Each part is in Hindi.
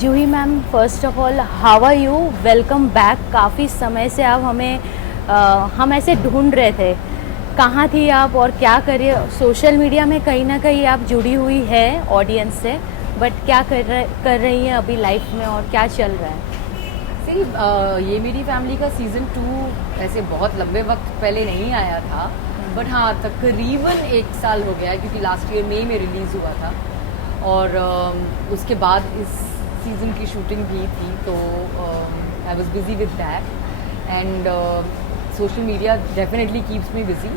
Juhi ma'am, first of all how are you? Welcome back. काफ़ी समय से आप हम ऐसे ढूंढ रहे थे, कहाँ थी आप और क्या कर रही है। सोशल मीडिया में कहीं ना कहीं आप जुड़ी हुई है ऑडियंस से, बट क्या कर रही हैं अभी लाइफ में और क्या चल रहा है? सी ये मेरी फैमिली का सीज़न 2 ऐसे बहुत लंबे वक्त पहले नहीं आया था, बट हाँ तकरीबन 1 साल हो गया है, क्योंकि लास्ट ईयर मई में रिलीज़ हुआ था और उसके बाद इस सीज़न की शूटिंग भी थी, तो I was busy with that and social media definitely keeps me busy,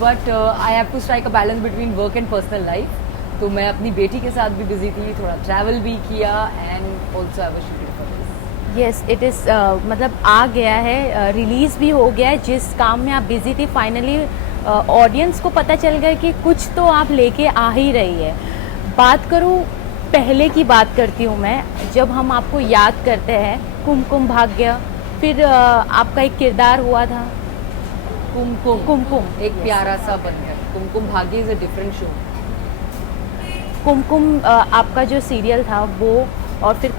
but I have to strike a balance between work and personal life. तो मैं अपनी बेटी के साथ भी बिजी थी, थोड़ा ट्रैवल भी किया and also I was shooting for this. Yes, it is मतलब आ गया है, रिलीज़ भी हो गया है। जिस काम में आप बिज़ी थी, फाइनली ऑडियंस को पता चल गया कि कुछ तो आप लेके आ ही रही है। बात करूँ, पहले की बात करती हूँ मैं, जब हम आपको याद करते हैं कुमकुम भाग्य, फिर आपका एक किरदार हुआ था कुमकुम, एक प्यारा सा बंधन। Kumkum Bhagya is a different show. कुमकुम आपका जो सीरियल था वो, और फिर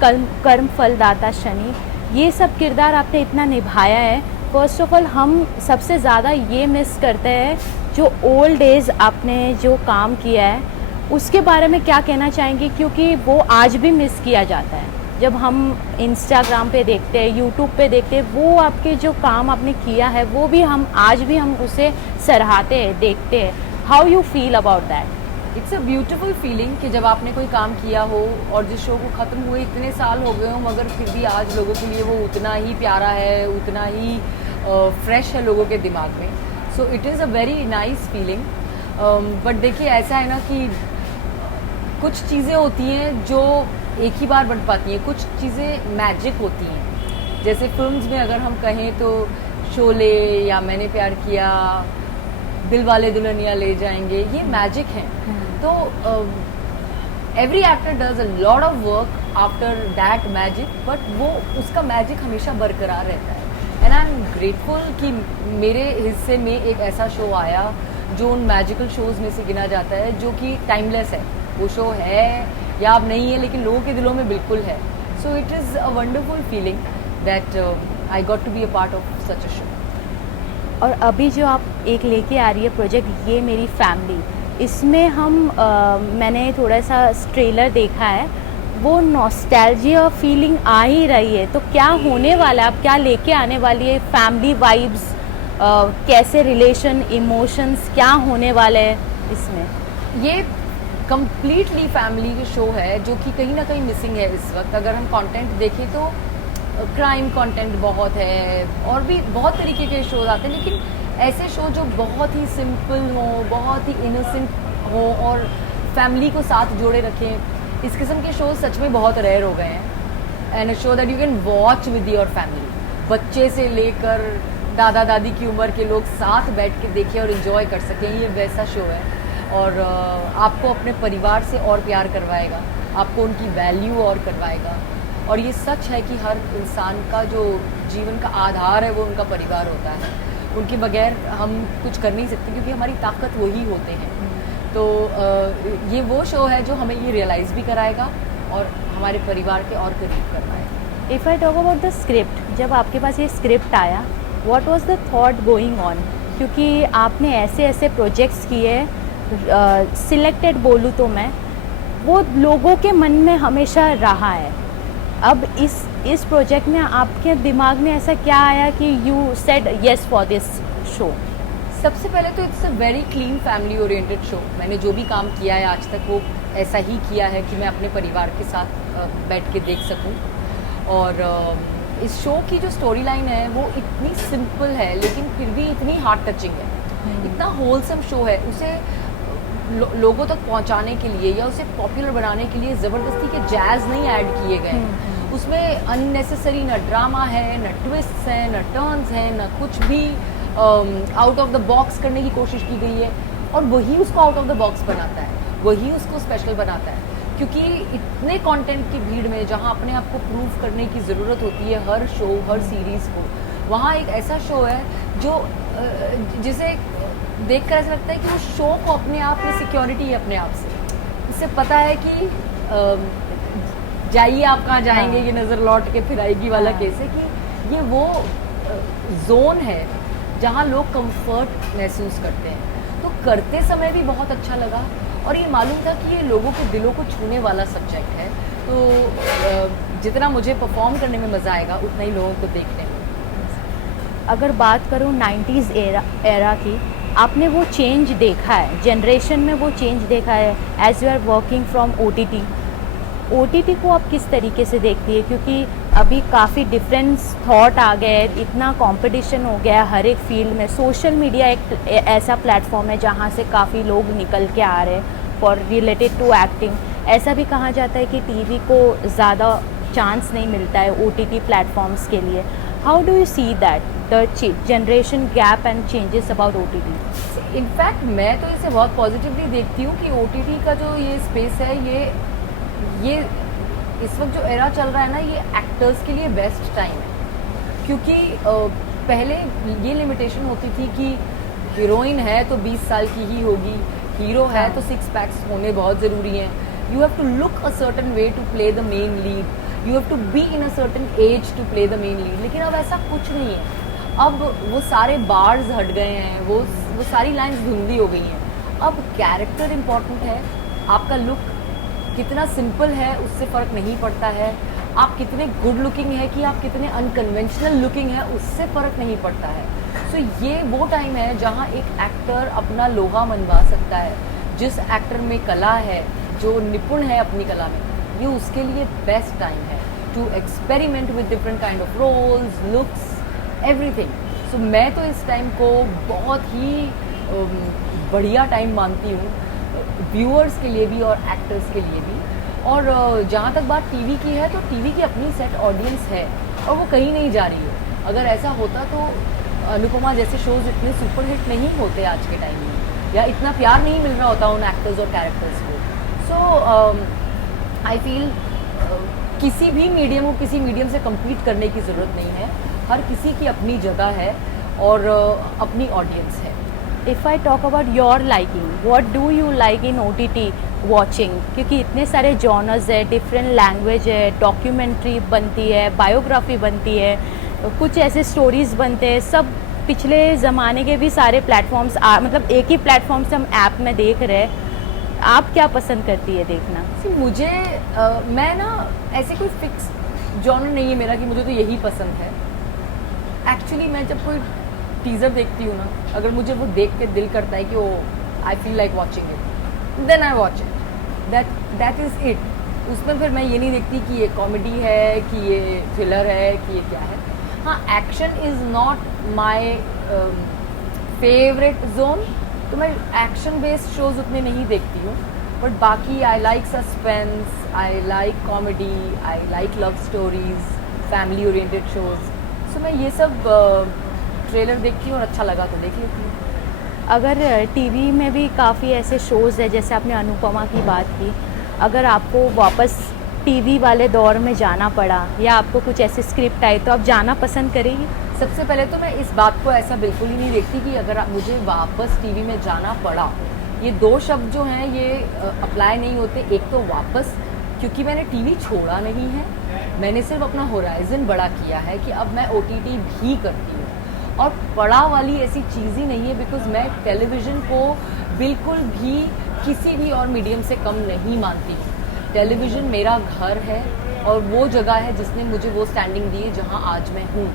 कर्म फलदाता शनि, ये सब किरदार आपने इतना निभाया है। फर्स्ट ऑफ ऑल हम सबसे ज़्यादा ये मिस करते हैं जो ओल्ड एज आपने जो काम किया है, उसके बारे में क्या कहना चाहेंगे? क्योंकि वो आज भी मिस किया जाता है। जब हम इंस्टाग्राम पे देखते हैं, यूट्यूब पे देखते हैं, वो आपके जो काम आपने किया है वो भी हम आज भी हम उसे सराहते हैं, देखते हैं। How you feel about that? It's a beautiful feeling कि जब आपने कोई काम किया हो और जिस शो को ख़त्म हुए इतने साल हो गए हो, मगर फिर भी आज लोगों के लिए वो उतना ही प्यारा है, उतना ही फ्रेश है लोगों के दिमाग में। सो it is a very nice feeling. But देखिए, ऐसा है ना कि कुछ चीज़ें होती हैं जो एक ही बार बन पाती हैं, कुछ चीज़ें मैजिक होती हैं। जैसे फिल्म्स में अगर हम कहें तो शोले या मैंने प्यार किया, दिल वाले दुल्हनिया ले जाएंगे, ये मैजिक हैं। तो every actor does a lot of work after that magic, but वो उसका मैजिक हमेशा बरकरार रहता है। एंड आई एम ग्रेटफुल कि मेरे हिस्से में एक ऐसा शो आया जो उन मैजिकल शोज़ में से गिना जाता है, जो कि टाइमलेस है। वो शो है या अब नहीं है, लेकिन लोगों के दिलों में बिल्कुल है। So it is a wonderful feeling that I got to be a part of such a show. और अभी जो आप एक लेके आ रही है प्रोजेक्ट, ये मेरी फैमिली, इसमें मैंने थोड़ा सा ट्रेलर देखा है, वो नॉस्टैल्जिया फीलिंग आ ही रही है। तो क्या होने वाला है, आप क्या लेके आने वाली है? फैमिली वाइब्स, कैसे रिलेशन, इमोशंस क्या होने वाले हैं इसमें? ये कम्प्लीटली फैमिली शो है, जो कि कहीं ना कहीं मिसिंग है इस वक्त। अगर हम कंटेंट देखें तो क्राइम कंटेंट बहुत है और भी बहुत तरीके के शोज आते हैं, लेकिन ऐसे शो जो बहुत ही सिंपल हो, बहुत ही इनोसेंट हो और फैमिली को साथ जोड़े रखें, इस किस्म के शोज सच में बहुत रेयर हो गए हैं। And a show that you can watch with your family, बच्चे से लेकर दादा दादी की उम्र के लोग साथ बैठ के देखें और इन्जॉय कर सकें, ये वैसा शो है। और आपको अपने परिवार से और प्यार करवाएगा, आपको उनकी वैल्यू और करवाएगा। और ये सच है कि हर इंसान का जो जीवन का आधार है वो उनका परिवार होता है। उनके बगैर हम कुछ कर नहीं सकते, क्योंकि हमारी ताकत वही होते हैं। तो ये वो शो है जो हमें ये रियलाइज़ भी कराएगा और हमारे परिवार के और करीब करवाएगा। If I talk about the script, जब आपके पास ये स्क्रिप्ट आया, what was the thought going on? क्योंकि आपने ऐसे ऐसे प्रोजेक्ट्स किए, सिलेक्टेड बोलूँ तो मैं, वो लोगों के मन में हमेशा रहा है। अब इस प्रोजेक्ट में आपके दिमाग में ऐसा क्या आया कि you said yes for this show? सबसे पहले तो it's a very clean family oriented show. मैंने जो भी काम किया है आज तक वो ऐसा ही किया है कि मैं अपने परिवार के साथ बैठ के देख सकूं। और इस शो की जो स्टोरी लाइन है वो इतनी सिंपल है, लेकिन फिर भी इतनी हार्ट टचिंग है। इतना होलसम शो है, उसे लोगों तक पहुंचाने के लिए या उसे पॉपुलर बनाने के लिए ज़बरदस्ती के जैज़ नहीं ऐड किए गए। उसमें अननेसेसरी न ड्रामा है, न ट्विस्ट्स हैं, न टर्न्स हैं, न कुछ भी आउट ऑफ द बॉक्स करने की कोशिश की गई है। और वही उसको आउट ऑफ द बॉक्स बनाता है, वही उसको स्पेशल बनाता है। क्योंकि इतने कंटेंट की भीड़ में जहाँ अपने आप को प्रूव करने की ज़रूरत होती है हर शो, हर सीरीज़ को, वहाँ एक ऐसा शो है जो जिसे देखकर ऐसा लगता है कि वो शो को अपने आप में सिक्योरिटी है अपने आप से। इससे पता है कि जाइए आप कहाँ जाएंगे, हाँ। ये नज़र लौट के फिर आएगी वाला हाँ। केस है कि ये वो जोन है जहाँ लोग कंफर्ट महसूस करते हैं। तो करते समय भी बहुत अच्छा लगा और ये मालूम था कि ये लोगों के दिलों को छूने वाला सब्जेक्ट है, तो जितना मुझे परफॉर्म करने में मज़ा आएगा उतना ही लोगों को देखने में। अगर बात करूँ 90s एरा की, आपने वो चेंज देखा है, जनरेशन में वो चेंज देखा है as you are working from OTT को आप किस तरीके से देखती है? क्योंकि अभी काफ़ी डिफरेंस थॉट आ गए, इतना कंपटीशन हो गया हर एक फील्ड में। सोशल मीडिया एक ऐसा प्लेटफॉर्म है जहाँ से काफ़ी लोग निकल के आ रहे हैं फॉर रिलेटेड टू एक्टिंग। ऐसा भी कहा जाता है कि टीवी को ज़्यादा चांस नहीं मिलता है OTT प्लेटफॉर्म्स के लिए। How do you see that the generation gap and changes about OTT? In fact मैं तो इसे बहुत पॉजिटिवली देखती हूँ कि OTT का जो ये स्पेस है, ये इस वक्त जो एरा चल रहा है ना, ये एक्टर्स के लिए बेस्ट टाइम है। क्योंकि पहले ये लिमिटेशन होती थी कि हीरोइन है तो 20 साल की ही होगी, हीरो है तो 6 पैक्स होने बहुत ज़रूरी हैं, you have to look a certain way to play the main lead, you have to be in a certain age to play the main lead. लेकिन अब ऐसा कुछ नहीं है। अब वो सारे बार्स हट गए हैं, वो सारी लाइंस धुंधली हो गई हैं। अब कैरेक्टर इम्पॉर्टेंट है, आपका लुक कितना सिंपल है उससे फ़र्क नहीं पड़ता है, आप कितने गुड लुकिंग है कि आप कितने अनकन्वेंशनल लुकिंग है उससे फ़र्क नहीं पड़ता है। सो ये वो टाइम है जहाँ एक एक्टर अपना लोहा मनवा सकता है। जिस एक्टर में कला है, जो निपुण है अपनी कला में, ये उसके लिए बेस्ट टाइम है to experiment with different kind of roles, looks, everything. So मैं तो इस टाइम को बहुत ही बढ़िया टाइम मानती हूँ, व्यूअर्स के लिए भी और एक्टर्स के लिए भी। और जहाँ तक बात टीवी की है, तो टीवी की अपनी सेट ऑडियंस है और वो कहीं नहीं जा रही है। अगर ऐसा होता तो अनुपमा जैसे शोज़ इतने सुपरहिट नहीं होते आज के टाइम में, या इतना प्यार नहीं मिल रहा होता उन एक्टर्स और कैरेक्टर्स को। सो आई फील किसी भी मीडियम को किसी मीडियम से कम्पीट करने की ज़रूरत नहीं है। हर किसी की अपनी जगह है और अपनी ऑडियंस है। If I talk about your liking, what do you like in OTT watching? क्योंकि इतने सारे जॉनर्स है, डिफरेंट लैंग्वेज है, डॉक्यूमेंट्री बनती है, बायोग्राफी बनती है, कुछ ऐसे स्टोरीज़ बनते हैं, सब पिछले ज़माने के भी सारे प्लेटफॉर्म्स मतलब एक ही प्लेटफॉर्म से हम ऐप में देख रहे हैं। आप क्या पसंद करती है देखना? मुझे मैं ना ऐसे कोई फिक्स जॉनर नहीं है मेरा कि मुझे तो यही पसंद है। एक्चुअली मैं जब कोई टीज़र देखती हूँ ना, अगर मुझे वो देख के दिल करता है कि oh I feel like watching it, then I watch it, that is it. उसमें फिर मैं ये नहीं देखती कि ये कॉमेडी है, कि ये थ्रिलर है, कि ये क्या है। हाँ, action is not my favourite zone, तो मैं एक्शन बेस्ड शोज़ उतने नहीं देखती हूँ। बट बाकी I like suspense, I like comedy, I like love stories, family oriented shows. So मैं ये सब ट्रेलर देखती हूँ और अच्छा लगा तो देख लेती हूँ। अगर टीवी में भी काफ़ी ऐसे शोज़ है, जैसे आपने अनुपमा की बात की, अगर आपको वापस टीवी वाले दौर में जाना पड़ा या आपको कुछ ऐसे स्क्रिप्ट आए, तो आप जाना पसंद करेंगी? सबसे पहले तो मैं इस बात को ऐसा बिल्कुल ही नहीं देखती कि अगर मुझे वापस टीवी में जाना पड़ा, ये दो शब्द जो हैं ये अप्लाई नहीं होते। एक तो वापस, क्योंकि मैंने टीवी छोड़ा नहीं है, मैंने सिर्फ अपना होराइजन बड़ा किया है कि अब मैं OTT भी करती हूँ। और पड़ा वाली ऐसी चीज़ ही नहीं है, बिकॉज मैं टेलीविज़न को बिल्कुल भी किसी भी और मीडियम से कम नहीं मानती हूँ। टेलीविज़न मेरा घर है और वो जगह है जिसने मुझे वो स्टैंडिंग दी है जहाँ आज मैं हूँ।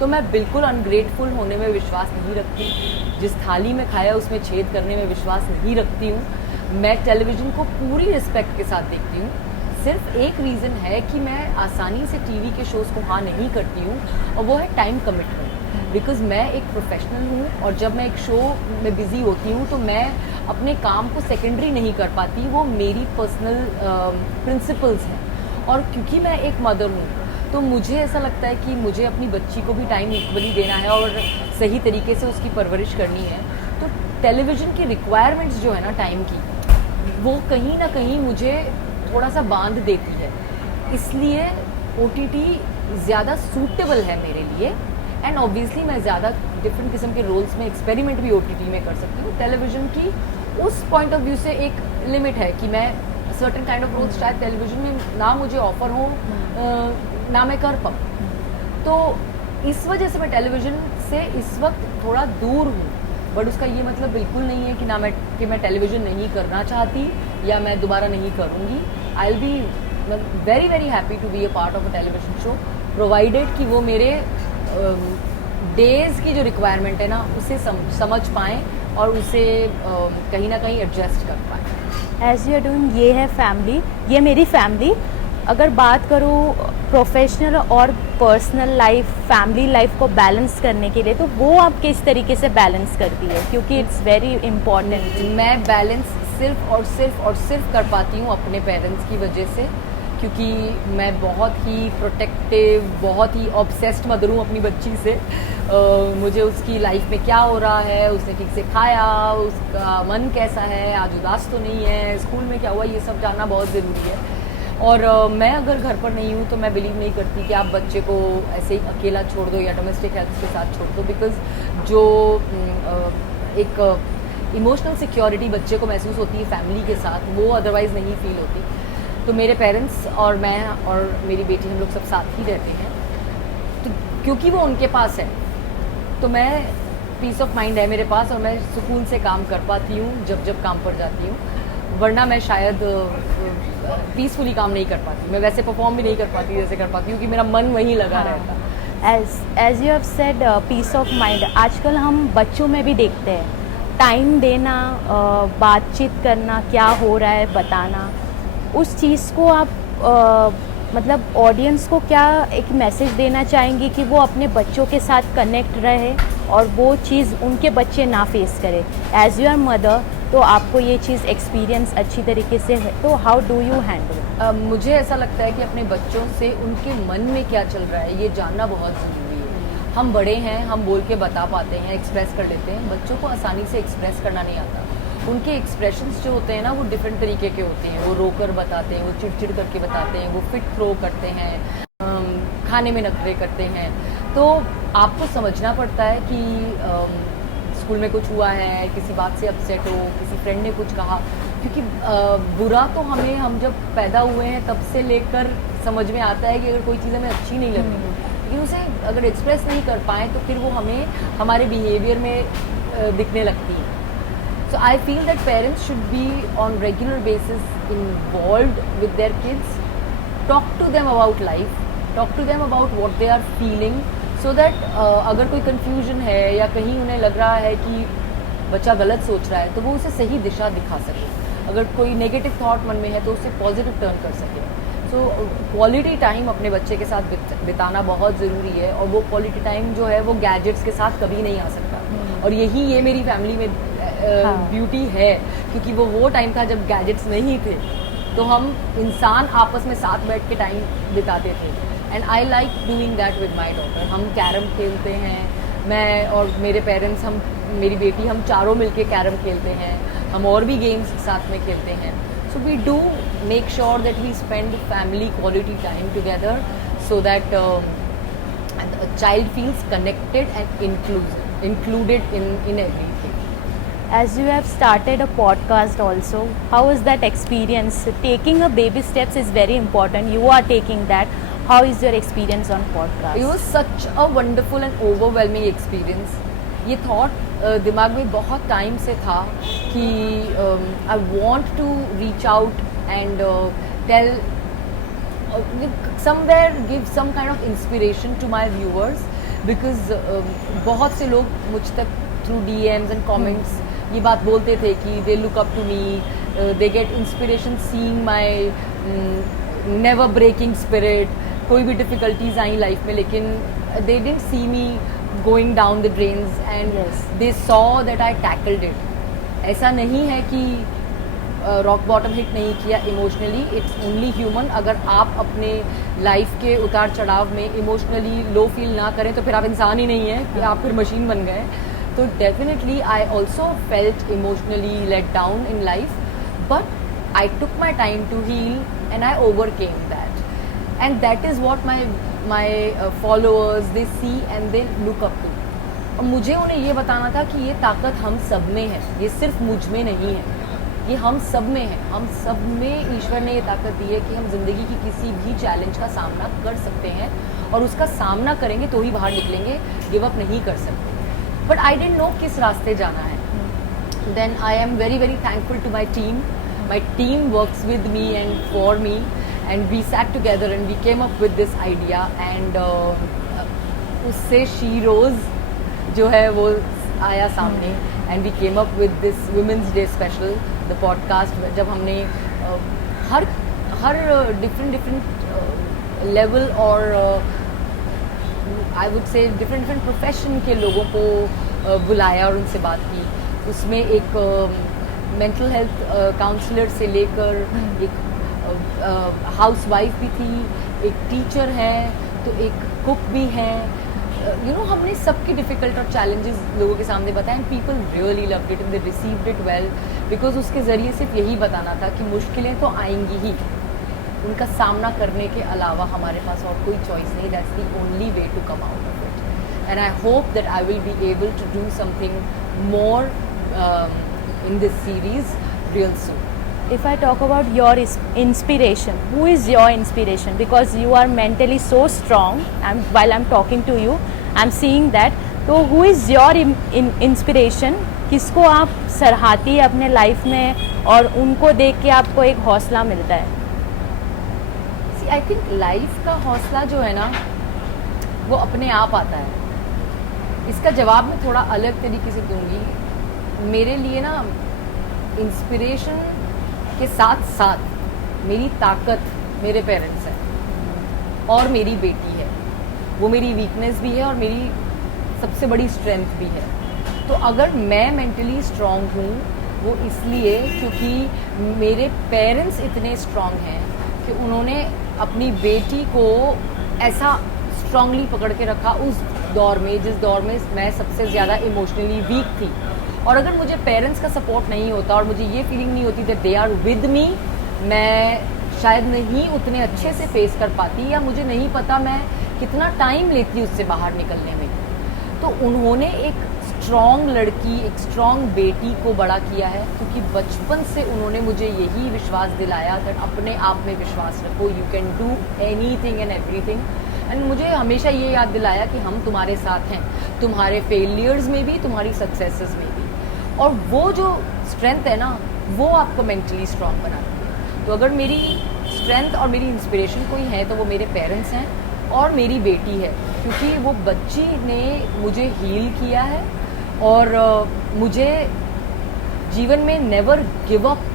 तो मैं बिल्कुल अनग्रेटफुल होने में विश्वास नहीं रखती, जिस थाली में खाया उसमें छेद करने में विश्वास नहीं रखती हूँ। मैं टेलीविज़न को पूरी रिस्पेक्ट के साथ देखती हूँ। सिर्फ एक रीज़न है कि मैं आसानी से टीवी के शोज़ को हाँ नहीं करती हूँ, और वो है टाइम कमिटमेंट। बिकॉज़ मैं एक प्रोफेशनल हूँ और जब मैं एक शो में बिज़ी होती हूँ तो मैं अपने काम को सेकेंडरी नहीं कर पाती, वो मेरी पर्सनल प्रिंसिपल्स हैं। और क्योंकि मैं एक मदर हूँ तो मुझे ऐसा लगता है कि मुझे अपनी बच्ची को भी टाइम इक्वली देना है और सही तरीके से उसकी परवरिश करनी है। तो टेलीविज़न की रिक्वायरमेंट्स जो है ना टाइम की, वो कहीं ना कहीं मुझे थोड़ा सा बांध देती है। इसलिए OTT ज़्यादा सूटेबल है मेरे लिए। एंड ऑब्वियसली मैं ज़्यादा डिफरेंट किस्म के रोल्स में एक्सपेरिमेंट भी OTT में कर सकती हूँ। टेलीविज़न की उस पॉइंट ऑफ व्यू से एक लिमिट है कि मैं सर्टेन काइंड ऑफ रोल्स शायद टेलीविजन में ना मुझे ऑफर हो, ना मैं कर पाऊँ। तो इस वजह से मैं टेलीविज़न से इस वक्त थोड़ा दूर हूँ, बट उसका ये मतलब बिल्कुल नहीं है कि मैं टेलीविज़न नहीं करना चाहती या मैं दोबारा नहीं करूँगी। I will be very very happy to be a part of a television show, provided कि वो मेरे डेज़ की जो रिक्वायरमेंट है ना उसे समझ पाएँ और उसे कहीं ना कहीं एडजस्ट कर पाएँ। एज यू आर डूइंग, ये है फैमिली, ये मेरी फैमिली। अगर बात करूँ प्रोफेशनल और पर्सनल लाइफ, फैमिली लाइफ को बैलेंस करने के लिए, तो वो आप किस तरीके से बैलेंस करती है? क्योंकि इट्स वेरी इम्पॉर्टेंट। मैं बैलेंस सिर्फ और सिर्फ कर पाती हूँ अपने पेरेंट्स की वजह से, क्योंकि मैं बहुत ही प्रोटेक्टिव, बहुत ही ऑब्सेस्ड मदर हूँ अपनी बच्ची से। मुझे उसकी लाइफ में क्या हो रहा है, उसने ठीक से खाया, उसका मन कैसा है, आज उदास तो नहीं है, स्कूल में क्या हुआ, ये सब जानना बहुत ज़रूरी है। और मैं अगर घर पर नहीं हूँ तो मैं बिलीव नहीं करती कि आप बच्चे को ऐसे ही अकेला छोड़ दो या डोमेस्टिक हेल्प के साथ छोड़ दो, बिकॉज जो एक इमोशनल सिक्योरिटी बच्चे को महसूस होती है फैमिली के साथ, वो अदरवाइज़ नहीं फील होती। तो मेरे पेरेंट्स और मैं और मेरी बेटी, हम लोग सब साथ ही रहते हैं, तो क्योंकि वो उनके पास है तो मैं पीस ऑफ माइंड है मेरे पास और मैं सुकून से काम कर पाती हूँ जब काम पर जाती हूँ, वरना मैं शायद पीसफुली काम नहीं कर पाती। मैं वैसे परफॉर्म भी नहीं कर पाती जैसे कर पाती हूँ, क्योंकि मेरा मन वहीं लगा रहता। As you have said, peace of mind आजकल हम बच्चों में भी देखते हैं। टाइम देना, बातचीत करना, क्या हो रहा है बताना, उस चीज़ को आप मतलब ऑडियंस को क्या एक मैसेज देना चाहेंगी कि वो अपने बच्चों के साथ कनेक्ट रहे और वो चीज़ उनके बच्चे ना फेस करें? एज यू आर मदर, तो आपको ये चीज़ एक्सपीरियंस अच्छी तरीके से है, तो हाउ डू यू हैंडल? मुझे ऐसा लगता है कि अपने बच्चों से उनके मन में क्या चल रहा है ये जानना बहुत ज़रूरी है। हम बड़े हैं, हम बोल के बता पाते हैं, एक्सप्रेस कर लेते हैं, बच्चों को आसानी से एक्सप्रेस करना नहीं आता। उनके एक्सप्रेशंस जो होते हैं ना वो डिफरेंट तरीके के होते हैं। वो रोकर बताते हैं, वो चिड़चिड़ करके बताते हैं, वो फिट थ्रो करते हैं, खाने में नखरे करते हैं। तो आपको समझना पड़ता है कि स्कूल में कुछ हुआ है, किसी बात से अपसेट हो, किसी फ्रेंड ने कुछ कहा, क्योंकि बुरा तो हम जब पैदा हुए हैं तब से लेकर समझ में आता है कि अगर कोई चीज़ हमें अच्छी नहीं लगती, लेकिन उसे अगर एक्सप्रेस नहीं कर पाएँ तो फिर वो हमें हमारे बिहेवियर में दिखने लगती है। So I feel that parents should be on regular basis involved with their kids, talk to them about life, talk to them about what they are feeling, so that अगर कोई confusion है या कहीं उन्हें लग रहा है कि बच्चा गलत सोच रहा है तो वो उसे सही दिशा दिखा सके। अगर कोई नेगेटिव थॉट मन में है तो उसे पॉजिटिव टर्न कर सके। सो क्वालिटी टाइम अपने बच्चे के साथ बिताना बहुत ज़रूरी है, और वो क्वालिटी टाइम जो है वो गैजेट्स के साथ कभी नहीं आ सकता। और ये मेरी फैमिली में ब्यूटी है, क्योंकि वो टाइम था जब गैजेट्स नहीं थे, तो हम इंसान आपस में साथ बैठ के टाइम बिताते थे। And I like doing that with my daughter. हम कैरम खेलते हैं, मैं और मेरे पेरेंट्स, मेरी बेटी, हम चारों मिलके कैरम खेलते हैं। हम और भी गेम्स साथ में खेलते हैं। So we do make sure that we spend family quality time together, so that child feels connected and included in everything. As you have started a podcast also, how is that experience? Taking a baby steps is very important. You are taking that. How is your experience on podcast? It was such a wonderful and overwhelming experience. ये thought दिमाग में बहुत टाइम से था कि I want to reach out and tell somewhere give some kind of inspiration to my viewers. Because बहुत से लोग मुझ तक थ्रू DMs एंड कॉमेंट्स ये बात बोलते थे कि they look up to me, they get inspiration seeing my never breaking spirit. कोई भी डिफ़िकल्टीज आई लाइफ में, लेकिन they didn't see me going down the drains and they saw that I tackled it. ऐसा नहीं है कि रॉक बॉटम हिट नहीं किया इमोशनली, इट्स ओनली ह्यूमन। अगर आप अपने लाइफ के उतार चढ़ाव में इमोशनली लो फील ना करें तो फिर आप इंसान ही नहीं है, कि आप फिर मशीन बन गए। तो definitely I also felt emotionally let down in life, but I took my time to heal and I overcame that, and that is what my followers they see and they look up to. और मुझे उन्हें ये बताना था कि ये ताकत हम सब में है, ये सिर्फ मुझ में नहीं है। ये हम सब में है, हम सब में ईश्वर ने ये ताकत दी है कि हम ज़िंदगी की किसी भी चैलेंज का सामना कर सकते हैं और उसका सामना करेंगे तो ही बाहर निकलेंगे, गिव अप नहीं कर सकते। बट आई डिडंट नो किस रास्ते जाना है। Then I am very very thankful to my team. My team works with me and for me and we sat together and we came up with this idea and उससे शी रोज़ जो है वो आया सामने and we came up with this women's day special the podcast. जब हमने हर डिफरेंट लेवल और I would say different profession के लोगों को बुलाया और उनसे बात की। उसमें एक मेंटल हेल्थ काउंसलर से लेकर एक हाउसवाइफ भी थी, एक टीचर है, तो एक कुक भी है। हमने सबके डिफ़िकल्ट और चैलेंजेस लोगों के सामने बताए and people really loved it and they received it well because उसके ज़रिए सिर्फ यही बताना था कि मुश्किलें तो आएंगी ही, उनका सामना करने के अलावा हमारे पास और कोई चॉइस नहीं। That's the only way to come out of it and I hope that I will be able to do something more in this series real soon. If I talk about your inspiration, who is your inspiration? Because you are mentally so strong, and while I'm talking to you, I'm seeing that. So who is your inspiration? किसको आप सराहती है अपने लाइफ में और उनको देख के आपको एक हौसला मिलता है? See, I think लाइफ का हौसला जो है ना वो अपने आप आता है। इसका जवाब मैं थोड़ा अलग तरीके से दूंगी। मेरे लिए ना इंस्पिरेशन के साथ साथ मेरी ताकत मेरे पेरेंट्स हैं और मेरी बेटी है। वो मेरी वीकनेस भी है और मेरी सबसे बड़ी स्ट्रेंथ भी है। तो अगर मैं मेंटली स्ट्रांग हूँ वो इसलिए क्योंकि मेरे पेरेंट्स इतने स्ट्रांग हैं कि उन्होंने अपनी बेटी को ऐसा स्ट्रांगली पकड़ के रखा उस दौर में जिस दौर में मैं सबसे ज़्यादा इमोशनली वीक थी। और अगर मुझे पेरेंट्स का सपोर्ट नहीं होता और मुझे ये फीलिंग नहीं होती that they are with me, मैं शायद नहीं उतने अच्छे से फेस कर पाती या मुझे नहीं पता मैं कितना टाइम लेती उससे बाहर निकलने में। तो उन्होंने एक स्ट्रॉन्ग लड़की, एक स्ट्रॉन्ग बेटी को बड़ा किया है क्योंकि बचपन से उन्होंने मुझे यही विश्वास दिलाया कि अपने आप में विश्वास रखो, you can do anything and everything. And मुझे हमेशा ये याद दिलाया कि हम तुम्हारे साथ हैं, तुम्हारे फेलियर्स में भी, तुम्हारी सक्सेसेस में भी। और वो जो स्ट्रेंथ है ना वो आपको मेंटली स्ट्रांग बनाती है। तो अगर मेरी स्ट्रेंथ और मेरी इंस्पिरेशन कोई है तो वो मेरे पेरेंट्स हैं और मेरी बेटी है क्योंकि वो बच्ची ने मुझे हील किया है और मुझे जीवन में नेवर गिव अप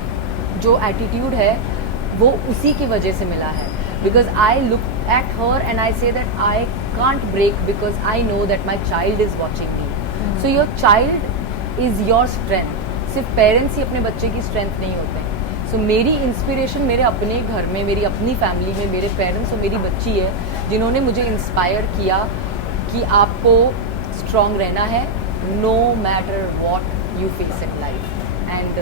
जो एटीट्यूड है वो उसी की वजह से मिला है। Because I look at her and I say that I can't break because I know that my child is watching me. So your child is your strength. सिर्फ पेरेंट्स ही अपने बच्चे की स्ट्रेंथ नहीं होते हैं। सो मेरी इंस्पिरेशन मेरे अपने घर में, मेरी अपनी फैमिली में मेरे पेरेंट्स और मेरी बच्ची है जिन्होंने मुझे इंस्पायर किया कि आपको स्ट्रॉन्ग रहना है no matter what you face in life. And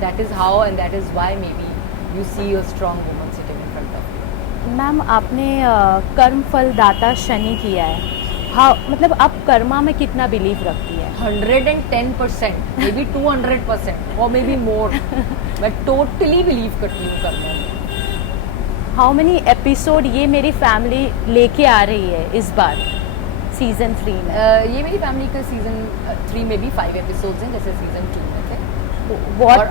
that is how and that is why maybe you see a strong woman sitting in front of you. Ma'am आपने कर्म फल दाता शनि किया है। हाँ, मतलब आप कर्मा में कितना बिलीव रखती है? 110%, मे बी 200% और मे बी मोर। मैं टोटली बिलीव करती हूँ कर्मा में। हाउ मेनी एपिसोड ये मेरी फैमिली लेके आ रही है इस बार सीजन 3 में? ये मेरी फैमिली का सीजन 3 में भी 5 एपिसोड्स हैं जैसे सीजन 2 में थे। What?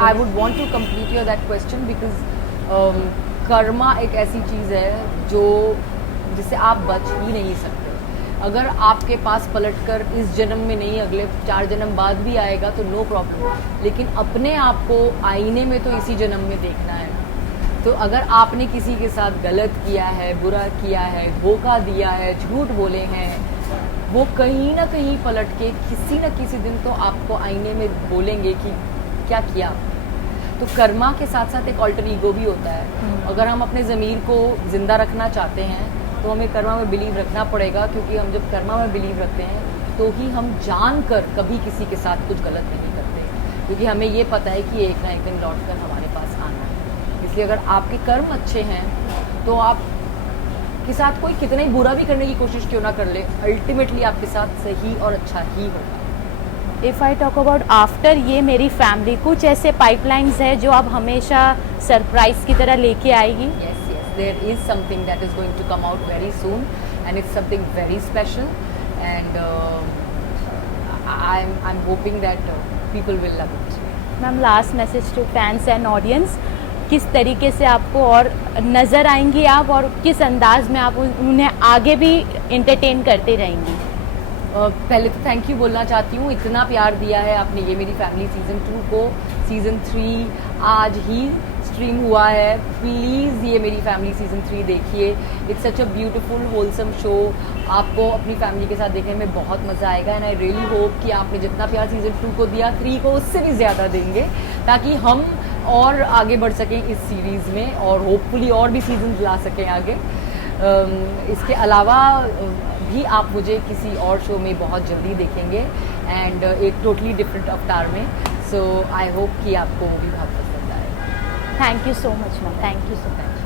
I would want to complete your that question because कर्मा एक ऐसी चीज़ है जो जिससे आप बच ही नहीं सकते। अगर आपके पास पलटकर इस जन्म में नहीं अगले 4 जन्म बाद भी आएगा तो नो प्रॉब्लम, लेकिन अपने आप को आईने में तो इसी जन्म में देखना है। तो अगर आपने किसी के साथ गलत किया है, बुरा किया है, धोखा दिया है, झूठ बोले हैं, वो कहीं ना कहीं पलट के किसी न किसी दिन तो आपको आईने में बोलेंगे कि क्या किया। तो कर्मा के साथ साथ एक ऑल्टर ईगो भी होता है। अगर हम अपने ज़मीर को ज़िंदा रखना चाहते हैं तो हमें कर्मा में बिलीव रखना पड़ेगा क्योंकि हम जब कर्मा में बिलीव रखते हैं तो ही हम जानकर कभी किसी के साथ कुछ गलत नहीं करते क्योंकि हमें ये पता है कि एक ना एक दिन लौट कर हमारे पास आना है। इसलिए अगर आपके कर्म अच्छे हैं तो आप के साथ कोई कितना ही बुरा भी करने की कोशिश क्यों ना कर ले, अल्टीमेटली आपके साथ सही और अच्छा ही होगा। If I talk about after ये मेरी फैमिली, कुछ ऐसे पाइपलाइंस है जो आप हमेशा सरप्राइज की तरह लेके आएगी? Yes, yes, there is something that is going to come out very soon, and it's something very special, and I'm hoping that people will love it. Ma'am last message to fans and audience, किस तरीके से आपको और नज़र आएंगी आप, और किस अंदाज में आप उन्हें आगे भी इंटरटेन करते रहेंगी? पहले तो थैंक यू बोलना चाहती हूँ, इतना प्यार दिया है आपने ये मेरी फैमिली सीज़न 2 को। सीज़न 3 आज ही स्ट्रीम हुआ है, प्लीज़ ये मेरी फैमिली सीज़न 3 देखिए। It's such a beautiful wholesome show, आपको अपनी फैमिली के साथ देखने में बहुत मज़ा आएगा, एंड आई रियली होप कि आपने जितना प्यार सीज़न 2 को दिया 3 को उससे भी ज़्यादा देंगे, ताकि हम और आगे बढ़ सकें इस सीरीज़ में, और होपफुली और भी सीजन ला सकें आगे। इसके अलावा भी आप मुझे किसी और शो में बहुत जल्दी देखेंगे, एंड एक टोटली डिफरेंट अवतार में। सो आई होप कि आपको भी बहुत पसंद आए। Thank you so much ma'am, thank you so much.